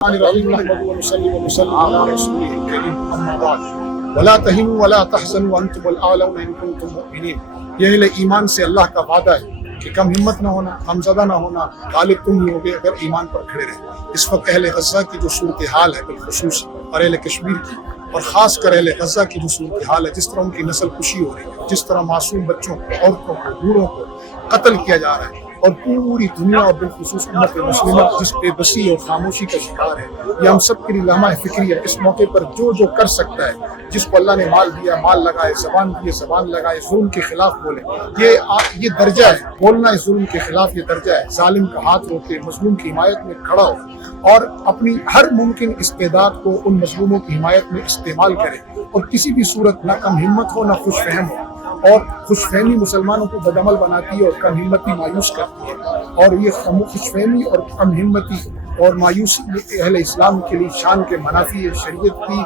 الرحيم نحمده ونصلي ونسلم على رسوله الكريم اما بعد ولا تهنوا ولا تحزنوا وانتم الاعلون ان كنتم مؤمنين. یہ اہل ایمان سے اللہ کا وعدہ ہے کہ کم ہمت نہ ہونا، غمزدہ نہ ہونا، غالب تم ہی ہوگے اگر ایمان پر کھڑے رہے. اس وقت اہل غزہ کی جو صورتحال ہے بالخصوص اور اہل کشمیر کی اور خاص کر اہل غزہ کی جو صورتحال ہے، جس طرح ان کی نسل کشی ہو رہی ہے، جس طرح معصوم بچوں کو، عورتوں کو، بوڑھوں کو قتل کیا جا رہا ہے اور پوری دنیا اور بالخصوص امت مسلمہ جس بے بسی اور خاموشی کا شکار ہے، یہ ہم سب کے لیے لمحہ فکری ہے. اس موقع پر جو کر سکتا ہے، جس کو اللہ نے مال دیا مال لگائے، زبان دی زبان لگائے، ظلم کے خلاف بولے. یہ درجہ ہے، بولنا اس ظلم کے خلاف یہ درجہ ہے. ظالم کا ہاتھ روکے، مظلوم کی حمایت میں کھڑا ہو اور اپنی ہر ممکن استعداد کو ان مظلوموں کی حمایت میں استعمال کرے اور کسی بھی صورت نہ کم ہمت ہو نہ خوش فہم ہو. اور خوش فہمی مسلمانوں کو بدعمل بناتی ہے اور کم ہمتی مایوس کرتی ہے، اور یہ خوش فہمی اور کم ہمتی اور مایوسی اہل اسلام کے لیے شان کے منافی ہے، شریعت کی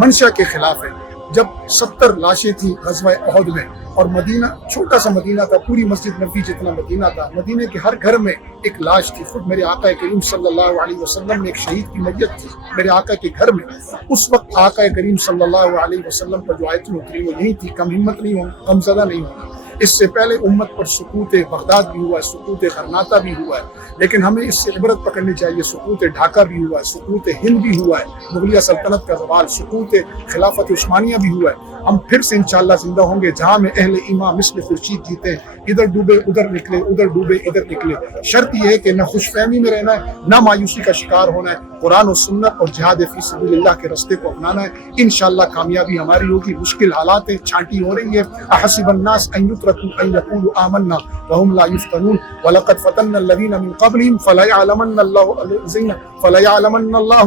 منشا کے خلاف ہے. جب 70 لاشیں تھیں غزوہ احد میں اور مدینہ چھوٹا سا مدینہ تھا، پوری مسجد نبی جتنا مدینہ تھا، مدینہ کے ہر گھر میں ایک لاش تھی. خود میرے آقا کریم صلی اللہ علیہ وسلم نے ایک شہید کی میت تھی میرے آقا کے گھر میں. اس وقت آقا کریم صلی اللہ علیہ وسلم پر جو آیتیں اتری وہ یہی تھی، کم ہمت نہیں ہونا، غمزدہ نہیں ہونا. اس سے پہلے امت پر سقوط بغداد بھی ہوا ہے، سقوط غرناطہ بھی ہوا ہے، لیکن ہمیں اس سے عبرت پکڑنی چاہیے. سقوط ڈھاکہ بھی ہوا ہے، سقوط ہند بھی ہوا ہے، مغلیہ سلطنت کا زوال، سقوط خلافت عثمانیہ بھی ہوا ہے. ہم پھر سے انشاءاللہ زندہ ہوں گے جہاں میں اہل ایمان مثل خورشید جیتے ہیں، ادھر ڈوبے ادھر نکلے، ادھر ڈوبے ادھر نکلے. شرط یہ ہے کہ نہ خوش فہمی میں رہنا ہے، نہ مایوسی کا شکار ہونا ہے. قرآن و سنت اور جہاد فی سبیل اللہ کے راستے کو اپنانا ہے. انشاءاللہ کامیابی ہماری ہوگی. مشکل حالات ہیں، چھانٹی ہو رہی ہے. احسب الناس ان يتركوا ان يقولوا آمنا وهم لا يفتنون ولقد فتنا الذين من قبلهم فليعلمن الله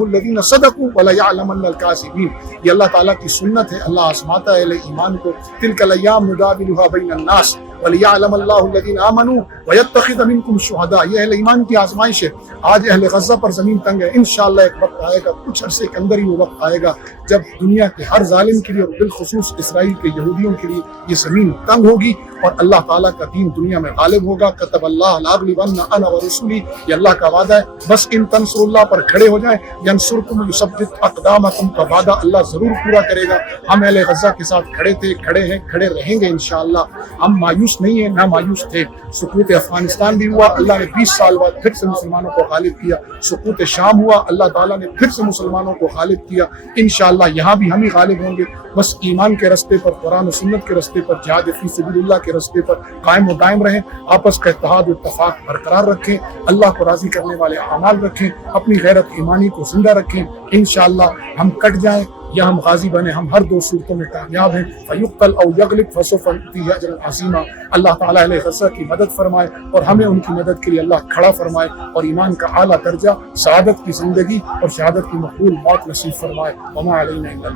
الذين صدقوا وليعلمن الكاذبين. یہ اللہ تعالیٰ کی سنت ہے. اللہ آزماتا ہے اہل ایمان کو. تلك الايام نداولها بين الناس وَلِيَعْلَمَ اللَّهُ الَّذِينَ آمَنُوا وَيَتَّخِذَ مِنكُمْ شُهَدَاءَ. یہ اہل ایمان کی آزمائش ہے. آج اہل غزہ پر زمین تنگ ہے. انشاءاللہ ایک وقت آئے گا، کچھ عرصے کے اندر ہی وہ وقت آئے گا جب دنیا کے ہر ظالم کے لیے اور بالخصوص اسرائیل کے یہودیوں کے لیے یہ زمین تنگ ہوگی اور اللہ تعالیٰ کا دین دنیا میں غالب ہوگا. كتب اللہ لأغلبن انا ورسلی، یہ اللہ کا وعدہ ہے. بس ان تنصر اللہ پر کھڑے ہو جائیں. ینصرکم یثبت اقدامکم کا وعدہ اللہ ضرور پورا کرے گا. ہم اہل غزہ کے ساتھ کھڑے تھے، کھڑے ہیں، کھڑے رہیں گے انشاءاللہ. ہم مایوس نہیں ہیں، نہ مایوس تھے. سقوط افغانستان بھی ہوا، اللہ نے 20 سال بعد پھر سے مسلمانوں کو غالب کیا. سقوط شام ہوا، اللہ تعالیٰ نے پھر سے مسلمانوں کو غالب کیا. انشاءاللہ یہاں بھی ہم ہی غالب ہوں گے. بس ایمان کے راستے پر، قرآن و سنت کے راستے پر، جہاد فی سبیل اللہ کے راستے پر قائم و دائم رہیں. آپس کا اتحاد و اتفاق برقرار رکھیں، اللہ کو راضی کرنے والے اعمال رکھیں، اپنی غیرت ایمانی کو زندہ رکھیں. انشاءاللہ ہم کٹ جائیں یا ہم غازی بنیں، ہم ہر دو صورتوں میں کامیاب ہیں. فیقتل او یغلب فسوف نؤتیہ اجرا عظیما. اللہ تعالیٰ اہل غزہ کی مدد فرمائے اور ہمیں ان کی مدد کے لیے اللہ کھڑا فرمائے اور ایمان کا اعلیٰ درجہ، سعادت کی زندگی اور شہادت کی مقبول موت نصیب فرمائے. وما علینا الا